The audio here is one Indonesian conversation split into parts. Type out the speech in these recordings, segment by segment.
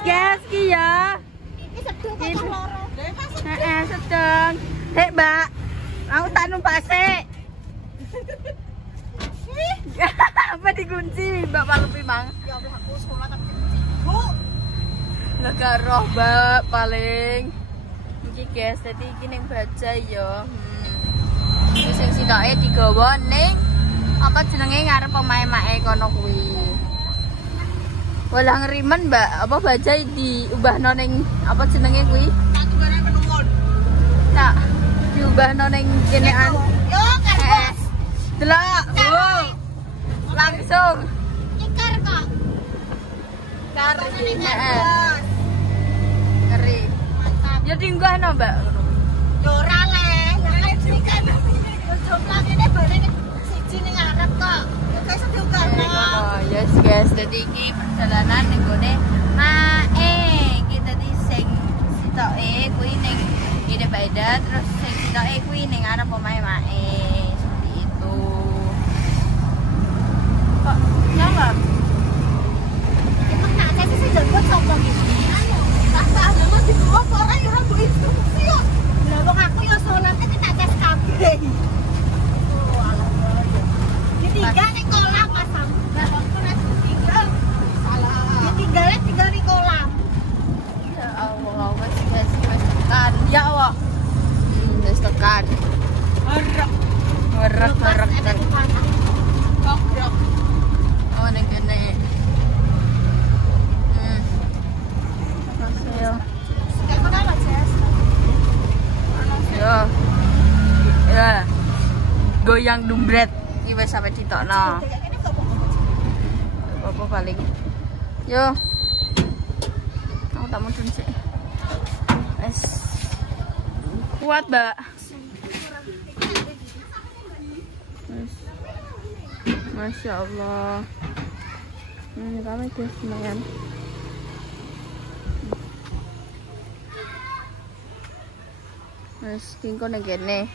Guys, ki ya. Ini sedang kok loro. Sedang. Hek, Mbak. Aku tak numpak sik. Apa dikunci, Mbak Palupi, Mang? Ya Allah, aku sekolah tapi dikunci. Bu. Gak roh, Mbak, paling. Iki guys, dadi iki ning baja ya. Terus sing sitoke digawa ning apa jenenge ngarep pemae-mae kono kuwi. Walah ngerimen, Mbak. Apa bajai diubahno ning apa jenenge kuwi? Tak tungane penuwun. Tak diubahno ning kenean. Yo, kan. Delok. Langsung. Ikar kok. Kari. Heeh. Ngeri. Mantap. Ya diunggahno, Mbak. Yo ora le, ya kan iki kan. Jumlah ini bareng siji ning ngarep kok. Ya guys diunggahno. Oh, yes guys, jadi iki perjalanan ning gone Mae. Kita di sing sitoke kuwi ning Gede Baida, terus sing sitoke kuwi ning arep omahe Mae. Seperti itu. Kok nyala? Emang nak saya sih jago sopo iki. Tak ada di bawah orang yang harus instruksi yo. Lah wong aku yo salate tak tes kabeh. Oh, alah. Ketiga ning kolam pasang. Lah waktu nek tiga salah. Ketigane tiga ning kolam. Ya Allah, wes guys, wes tekan. Ya Allah. Wes tekan. Merek kan. Oh, ning kene. Hasil. Yo. Ya. Goyang dumbret. Iki wis sampe ditokno. Apa paling. Yo. Aku tak mudun sih. Wes. Kuat, Mbak. Wes. Masya Allah. Ini kami guys lumayan. Wes kingko ning kene.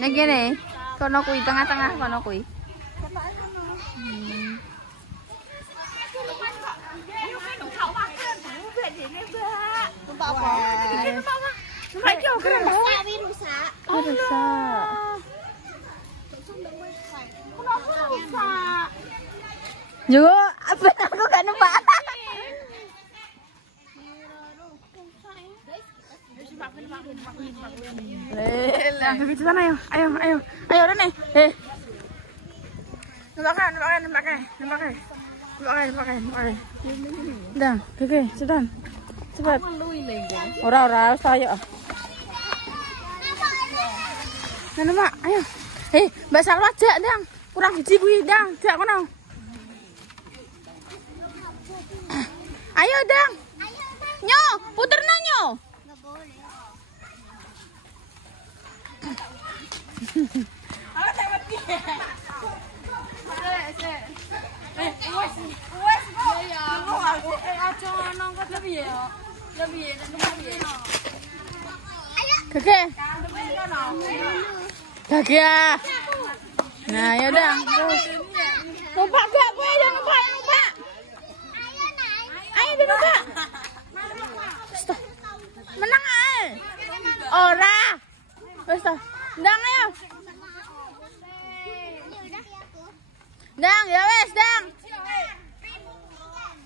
Ning kene. Kono kuwi tengah-tengah kono kuwi. Yo, apa aku gak numpak. Lelah, ke sana ayo. Ayo Rene. Numpak. Dang, oke, cepetan. Cepat. Ora, saya. Nah, Mbak, ayo. Mbak Salwa jak, Dang. Kurang biji kuwi, Dang. Jak kono. Ayo, Dang. Nyo, puterno nyo. Enggak boleh. Aku tak mati. Wes. Ya. Aja nongkot lebih ya. Lebih ya. Ayo. Keke. Keke. Nah, ya udah. Numpak gak kowe ya numpak. Ayo numpak. Stop. Menang ae. Ora. Wes ta. Ndang ayo. Ndang, ya wes, Ndang.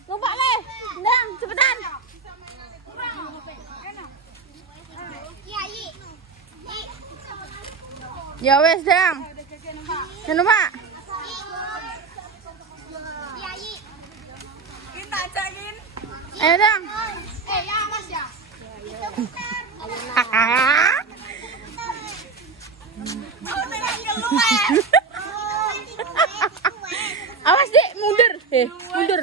Numpak le. Ndang, cepetan. Ya wes, Dang. Ya numpak. Kita ajakin. Ayo, Dang. Ya Mas ya. Awas, Dek, mundur. Mundur.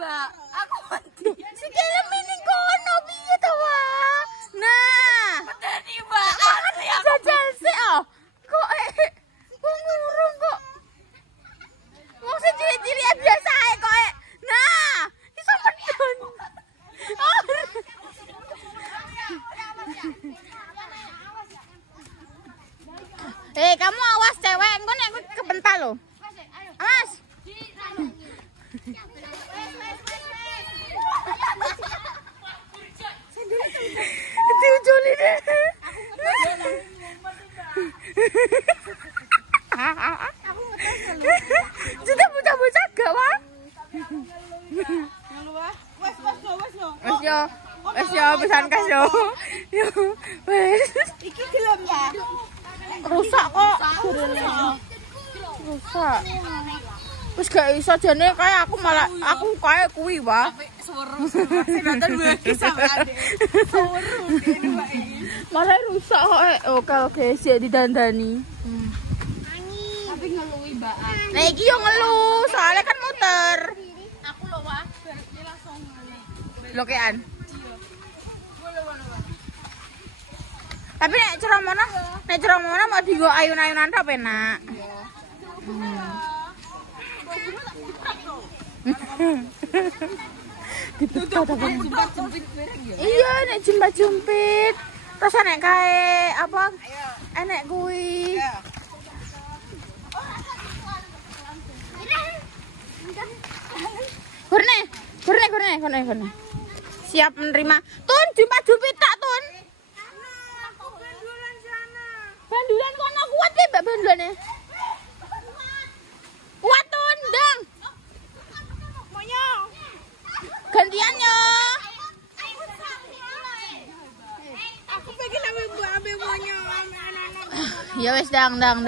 Aku mati. Sikile mining kono piye to, Wak? Nah. Medeni, Mbak. Jajal sik, oh. Kok ngurung kok. Wong sing cilik-cilik biasa ae kok. Nah, iso medun. lo. Mas. Diujuli deh. Kita bocah-bocah gak wah? Wes yo pesan kas yo. Yo wes. Iki gelem ya. Rusak kok. Rusak. Wis gak iso jane kayak aku malah aku kayak kuwi wah. Suweru sing nonton iki sampe adek. Suweru kene wae. Malah rusak kok. Oke sik didandani. Tapi ngeluwi mbaan. Nah iki yo ngeluh, soalnya kan muter. Aku lho wah, berarti langsung ngene. Lokean. Tapi nek ceromono mau digo ayun-ayunan tok penak. Dibetot apa? Iya, nek jumpat-jumpit. Terus nek kae apa? Enek kuwi. Gurne. Siap menerima. Tun, jumpat-jumpit tak, Tun? Bandulan kono kuat ya, Mbak bandulane. Kuat, Tun, Dang. Monyo. Gantian yo. Aku pengen ambil monyo. Ya wis dang. Dan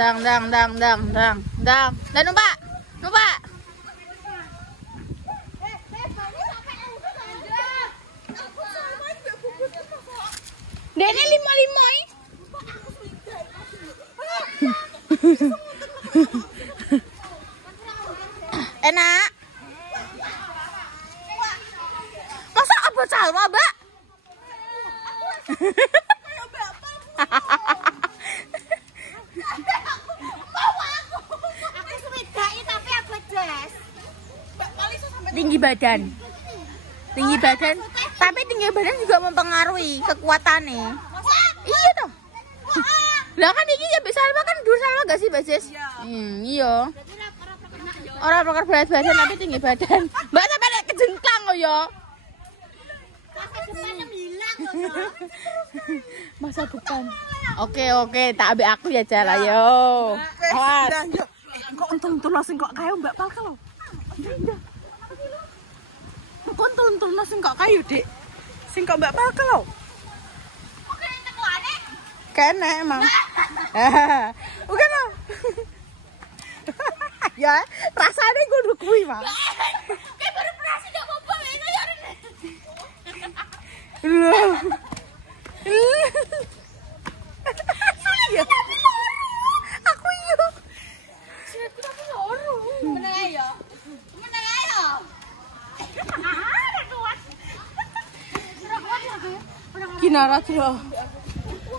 numpak. Dene 55. Enak. Masa apa salwa, Mbak? Aku sepedai tapi aku jas. Tinggi badan. Tapi tinggi badan juga mempengaruhi kekuatannya. Iya toh. Lah kan iki ya bisa kan dur salwa gak sih, Mbak Jess? Iya. Orang perkara berat badan tapi tinggi badan. Mbak sampe nek kejengklang kok ya. Masa depan. Oke, tak ambil aku ya Jal, ayo. Awas. Kok untung-untung langsung kok kayu Mbak Palka lho. Kok untung-untung langsung kok kayu, Dik. Sing kok Mbak Palka lho. Kene emang. Bukan lho. Ya, rasanya kudu kuwi, Mak. Kayak baru berhasil gak apa-apa ini ya. Iya. Aku iya. Siratku tapi loro. Meneng ayo. Kinara tuh.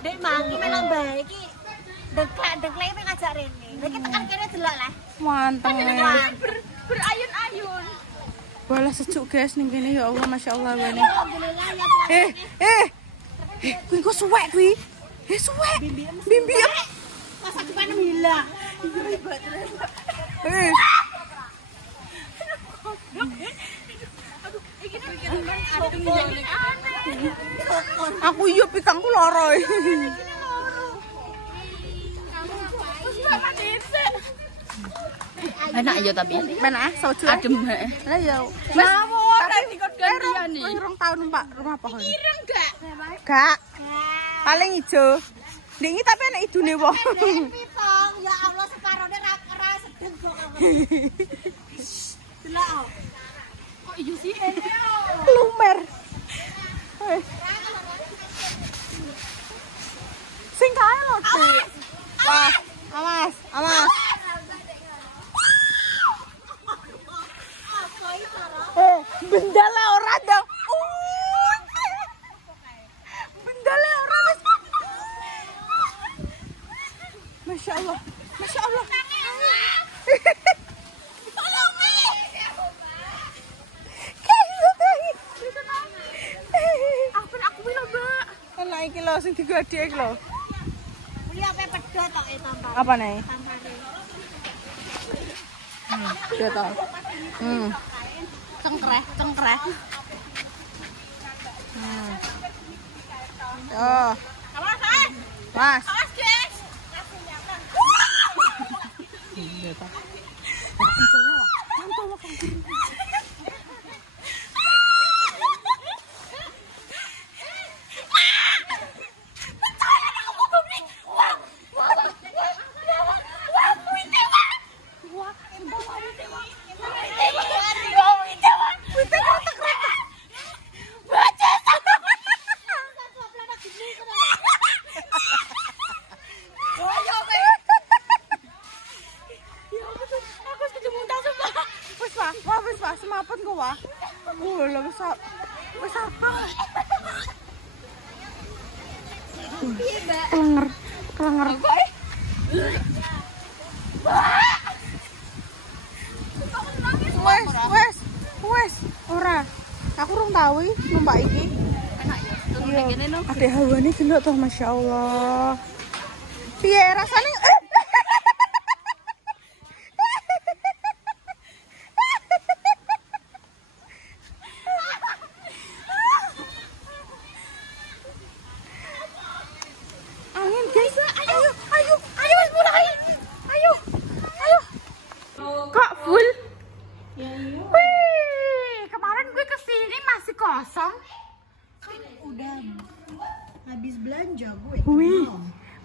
Dek mangi melok bae iki. Deklek pengen ngajak rene. Iki tekan kene delok lah. Manteng. Berayun-ayun. Bola sejuk guys ning kene ya Allah masyaallah bane. Alhamdulillah ya Tuhan. Kuwi kok suwek kuwi. Suwek. Bimbiem. Masa depan hilang. Aku iya pikangku loro. Enak ya tapi. Enak soju. Adem heeh. Lah ya. Ngawur ikut gantian iki. Rong tahun numpak rumah pohon. Kirim gak? Gak. Paling ijo. Ndingi tapi enak idune wong. Pitong, ya Allah separone ra sedeng kok. Delok. Kok iya sih? Lumer. Sing kae lho, Dik. Wah, awas. Bendale ora dong. Bendale ora wis. Masya Allah. Tolong mi. Apa aku lho, Mbak? Enak iki lho sing digede iki lho. Beli apa pedot tok tambah. Apa nih? Tambare. Gitu. Cengkreh. Oh. Mas. Awas, guys. Gitu. Semapat kok wah. Lha wis apa? Kelenger. Wes. Ora. Aku urung tau numpak iki. Enak ya. Turun kene no. Ade hawane delok toh masyaallah. Piye rasane? Angin guys, ayo wis mulai. Ayo. Kok full? Ya iya. Wih, kemarin gue kesini masih kosong. Udah habis belanja gue. Wih,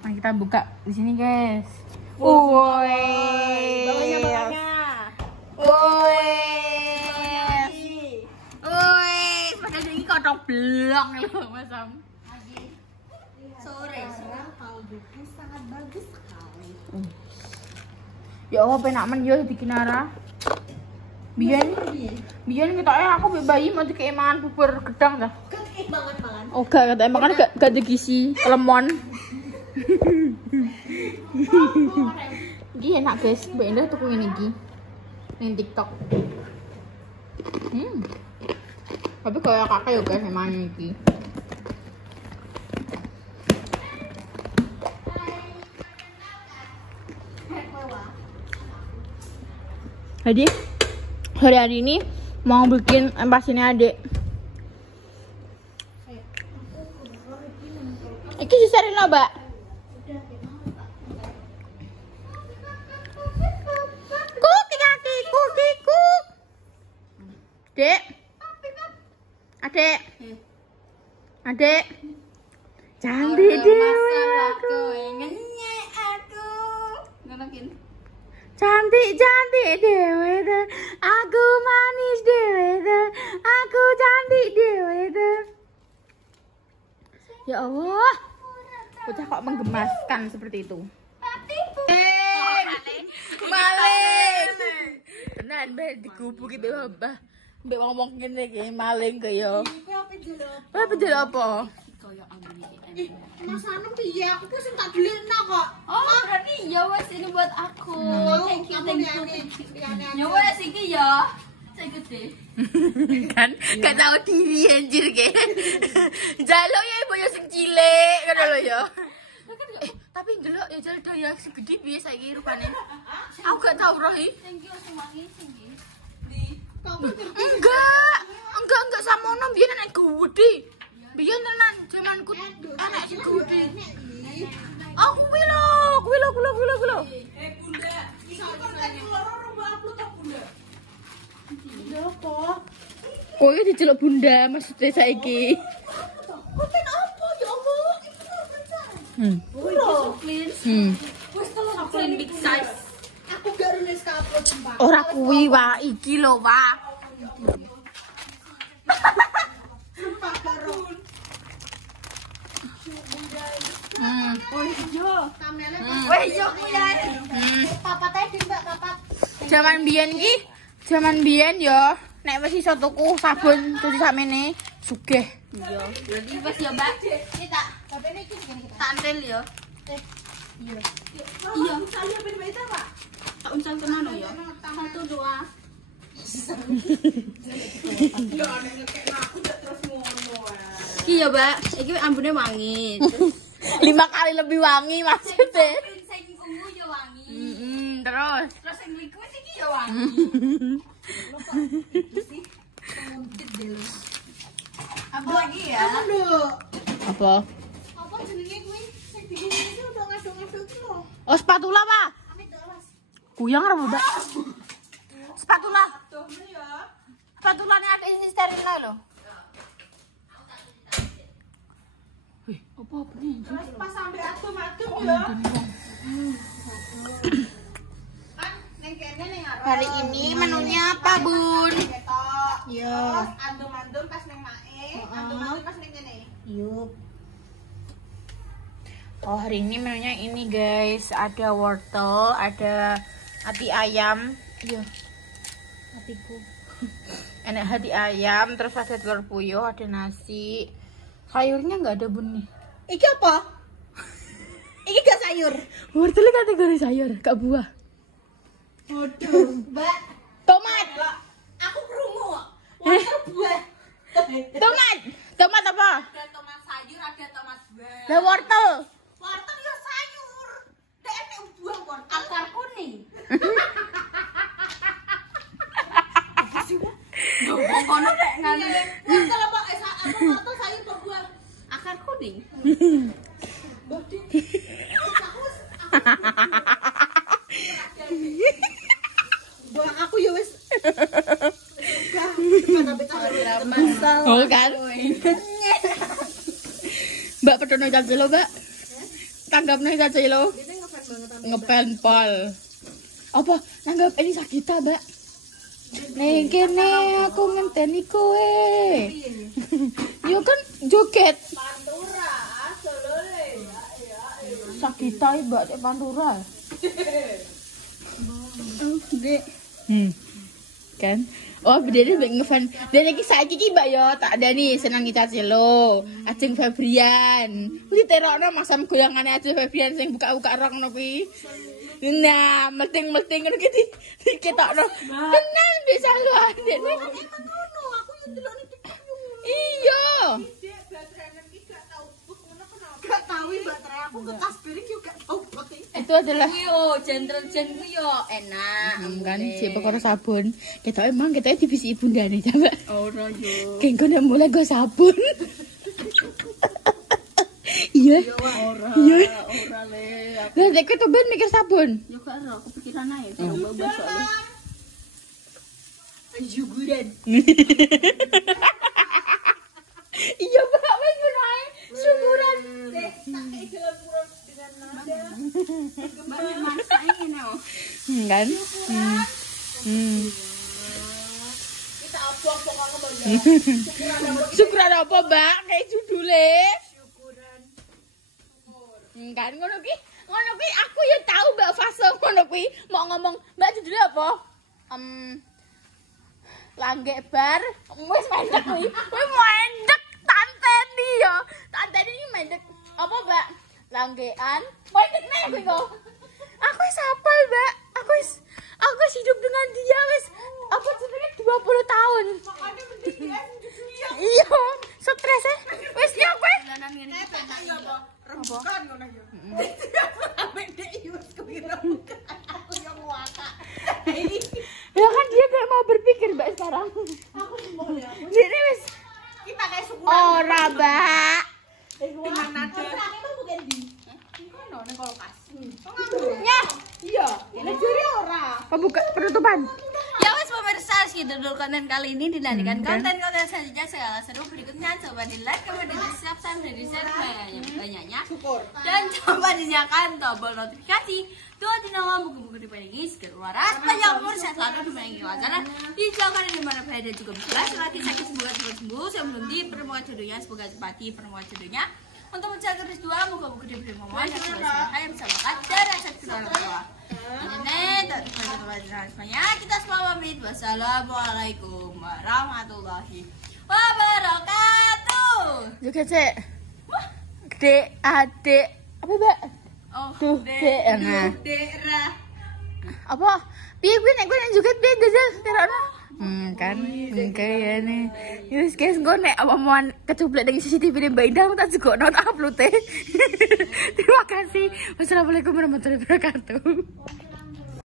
mari kita buka di sini guys. Padahal ini kotok belong loh Mas Sam. Sore sekarang kalduku sangat bagus sekali. Ya Allah, penak men yo di Kinara. Biyen kita aku bayi mau dikei mangan bubur gedang dah. Kekik banget malan. Oh gak makan gak ada gizi, lemon. Iki enak guys, Mbak Indah tuku ngene iki. Ning TikTok. Tapi kayak kakak ya guys emang iki. Jadi hari ini mau bikin empas ini adik. Iki sisarin lo, Mbak. Kukiku. Dek. Adek. Cantik dewe aku. Ngenyek aku. Ngelakin. Cantik dewe dan aku manis dewe dan aku cantik dewe dan. Ya Allah, bocah kok menggemaskan seperti itu. Maling. Tenan mbak digubuk gitu mbak. Mbak ngomong gini kayak maling kayak. Apa jadi apa? Mas Anum piye? Aku pun sing tak beliin kok. Oh, berarti ya wes ini buat aku. Thank you. Ya Nyawa wes iki ya. Saya gede. Kan gak tahu diri anjir kayak. Jaluk ya ibu yo sing cilik ngono lho ya. Tapi ndelok ya jal daya sing gede piye saiki rupane. Aku gak tau roh iki. Thank you semuanya sing Enggak samono biyen nek gede. Biyen tenan jamanku anak sing gede. Aku kuwi lho. Bunda. Kok iki diceluk bunda maksudnya saiki. Konten apa ya Allah? Wes tolong Clean big size. aku gak nulis kapal sumpah. Ora kuwi wae iki lho, Pak. Sumpah karo. Oh iya. Kamele Weh yo kuwi ya. papat ae di Mbak papat. Zaman biyen yo nek wis iso tuku sabun cuci sakmene sugih. Iya. Berarti pas ya, Mbak. Ini tak babene iki gini. Tantel ya. Iya, saya ben beda, Pak. Tak unsal tenan ya. 1 2. Iya, Mbak. Iki ambune wangi. 5 kali lebih wangi maksudnya. Sing ungu ya wangi. Terus Terus sing liquid iki ya Apa lagi ya? Apa? Apa jenenge kuwi? Sing bingung iki udah ngaduk-ngaduk iki lho. Oh, spatula, Pak. Amit awas. Kuyang ora, Mbak? Spatula. Spatulane ada isi steril lho. Wih, apa nih? Terus pas sampe adum-adum ya. Kan ning kene ning arep. Hari ini menunya apa, Bun? Ketok. Iya. Terus andum-andum pas ning mae, andum-andum pas ning kene. Yuk. Oh, hari ini menunya ini, guys. Ada wortel, ada hati ayam. Iya. Hatiku. Enak hati ayam, terus ada telur puyuh, ada nasi. Sayurnya nggak ada, Bun nih. Iki apa? Iki gak sayur. Wortelnya kategori sayur, gak buah. Waduh, Mbak. Tomat. Aku krungu kok. Wortel buah. Tomat. Tomat apa? Ada tomat sayur, ada tomat buah. Lah wortel. Wortel ya sayur. Dek nek buah wortel. Akar kuning. Kono nek nganu Wortel apa wortel sayur apa buah? akar kuning. Buah aku ya wis. Oh kan? Mbak pedono cacilo, Mbak. Tanggapnya cacilo. Ngepel pol. Apa? Nanggap ini Sakita, Mbak. Ning kene aku ngenteni kowe. Yo kan joget. Pantura, solole. Sakita iki Mbak cek Pantura. Dek. Kan? Oh, bedanya mbak ngefan. Dan iki saiki iki Mbak yo tak ada nih senang Cacilo. Ajeng Febrian. Kuwi terokno maksam goyangane Ajeng Febrian sing buka-buka rok ngono kuwi. Nah, melting-melting ngono ki diketokno. Tenan bisa lu ade. Emang ngono, aku yo delok ning TikTok yo. Iya. Dek baterai iki gak tau buk ngono kenapa? Gak tau baterai aku ke tas piring yo gak tau buk. Itu adalah Yo, jen yo enak. kan si perkara sabun. Kita emang kita divisi ibundane coba. Ora yo. Kengkon mulai go sabun. Iya. Ora. Iya. Ora le. Lah nek tuh ben mikir sabun. Yo gak ero kepikiran ae karo mbak soalnya. Juguran. Iya, Mbak, wis ngono ae. Syukuran. Dek, tak kei dalam kurang dengan nada. Mbak nek masak ngene oh. Kan? Kita apa-apa kok Mbak. Syukuran apa, Mbak? Kayak judule. Syukuran. Kan ngono ki aku ya tahu Mbak fase ngono kuwi. Mau ngomong, Mbak judulnya apa? Langgek bar. Wis mendek kuwi. Wis mendek tanteni ya. Tanteni iki mendek. Apa, Mbak? Langgean. Mendek nek kuwi kok. Aku wis hafal, Mbak. Aku wis hidup dengan dia wis apa jenenge 20 tahun. Makanya mending dia judulnya. Iya, stres ya. Wis ya kowe. Dolanan ngene iki Tak ya apa? Rembukan ngono yo. Sampai dek yo wis kepira rembukan. Aku yang ngwakak. Ya kan dia gak mau berpikir Mbak sekarang. Aku mau ya. Jadi wis Kita kayak syukuran. ora, Mbak. Dengan nada. Itu bukan di. Kono ning kulkas. Nyah. Iya, nek juri ora. Pembuka penutupan. Ya wes pemirsa, segitu dulu konten kali ini. Dinantikan konten-konten selanjutnya segala seru berikutnya. Coba di like, kemudian di subscribe, dan di share banyak-banyaknya. Syukur. Dan coba dinyalakan tombol notifikasi. Tuh di nama buku-buku di paling segera waras. Banyak umur, sehat selalu, dimenangi wacana. Dijauhkan dari mana bahaya dan juga bisa. Selagi sakit semoga cepat sembuh. Sebelum dipertemukan jodohnya, semoga cepat dipertemukan jodohnya. Untuk mencari kedua, moga-moga diberi momen dan semoga yang bisa makan dan rasa kedua orang tua. Semuanya kita semua pamit. Wassalamualaikum warahmatullahi wabarakatuh. Juga cek. Dek, adik. Apa, Mbak? Oh, Duh, dek. Nah. Daerah. Apa? Piye gue nek juga piye gajal terokno. Kan kayak nih. Yes guys, gue nek apa mau kecuplek dengan CCTV Mbak Indah tak juga not upload. Terima kasih. Wassalamualaikum warahmatullahi wabarakatuh.